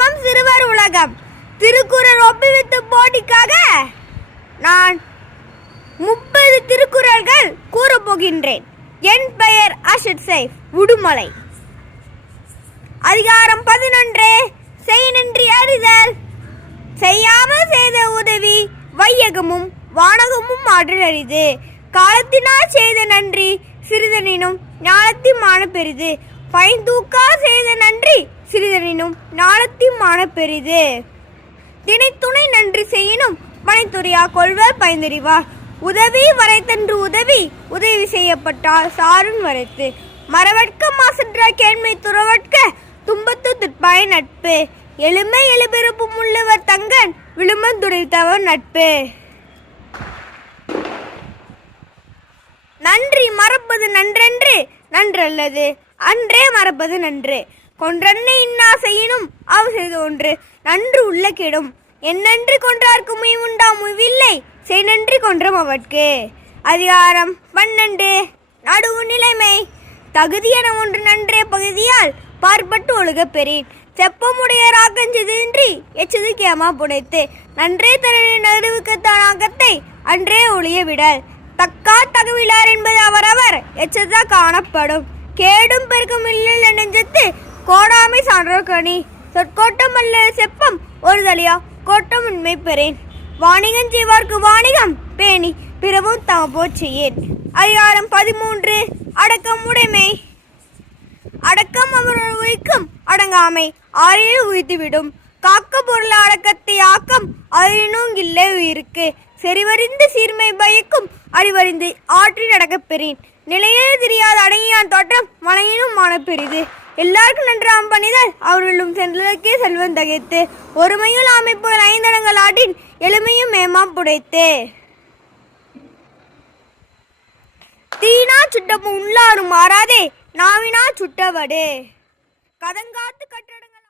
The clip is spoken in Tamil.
சமம் சிறுவர் உலகம் திருக்குறள் ஒப்புவித்து போட்டிக்காக நான் 30 திருக்குறள்கள் கூறப்போகின்றேன். என் பெயர் அஷத் சைஃப் உடுமலை. அதிகாரம் 11. செய் நன்றி அறிதல். செய்யாமல் செய்த உதவி வையகமும் வானகமும் ஆற்றல் அரிது. காலத்தினால் செய்த நன்றி சிறிதனினும் ஞானத்தின் மான பெரிது. பயன்தூக்கா செய்த நன்றி சிறிதனினும் ஞானத்தின் மான பெரிது. தினைத்துணை நன்றி செய்யினும் பனைத்துறையா கொள்வர் பயந்தறிவார். உதவி வரைத்தன்று உதவி செய்யப்பட்டால் சாருன் வரைத்து. மறவட்க மாசற்ற கேண்மை துறவட்க துன்பத்து திற்பாய நட்பு. எழுமை எழுபிறப்பும் உள்ளவர் தங்கன் விழுமந்துரைத்தவர் நட்பு. நன்றி மறப்பது நன்றென்று நன்றல்லது அன்றே மறப்பது நன்று. கொன்றன்னை இன்னா செய்யினும் அவ செய்த ஒன்று நன்று உள்ள கெடும். என்னன்று கொன்றார்க்கு முயவுண்டா முயவில்லை செய் நன்றி கொன்றம் அவட்கு. அதிகாரம் 12. நடுவு நிலைமை. தகுதி என ஒன்று நன்றே பகுதியால் பார்ப்பட்டு ஒழுக பெறேன். செப்பமுடைய ராக்கஞ்சதின்றி எச்சது கேமா புடைத்து. நன்றே தரணி நடுவுக்கத்தான் ஆக்கத்தை அன்றே ஒளிய விடல். தக்கா தகவிலார் என்பது அவரவர் எச்சதா காணப்படும். கேடும் பெருக்கும் இல்ல நெஞ்சத்து கோடாமை சான்றோ கனி. சொற்கோட்டம் அல்ல செப்பம் ஒரு தலியா கோட்டம் உண்மை பெறேன். வாணிகம் செய்வார்க்கு வாணிகம் பேணி பிறவும் தாமப்போ செய்யேன். அதிகாரம் 13. அடக்கம் உடைமை. அடக்கம் அவரோடு உயிக்கும் அடங்காமை ஆறினும் உயித்துவிடும். காக்க பொருள் அடக்கத்தை ஆக்கம் அறினும் இல்லை உயிருக்கு. செறிவறிந்து சீர்மை பயக்கும் அறிவறிந்து ஆற்றி நடக்கப் பெறேன். நிலையே தெரியாத அடங்கியான் தோற்றம் மலையினும் மான பெரிது. எல்லாருக்கும் நன்றாம் பணிதல் அவர்களும் சென்றதற்கே செல்வம் தகைத்து. ஒருமையில் அமைப்பு 5 இடங்கள் ஆட்டின் எளிமையும் மேமாம் புடைத்து. தீனா சுட்டமும் உள்ளாரும் மாறாதே நாவினா சுட்டவடு. கதங்காத்து கட்ட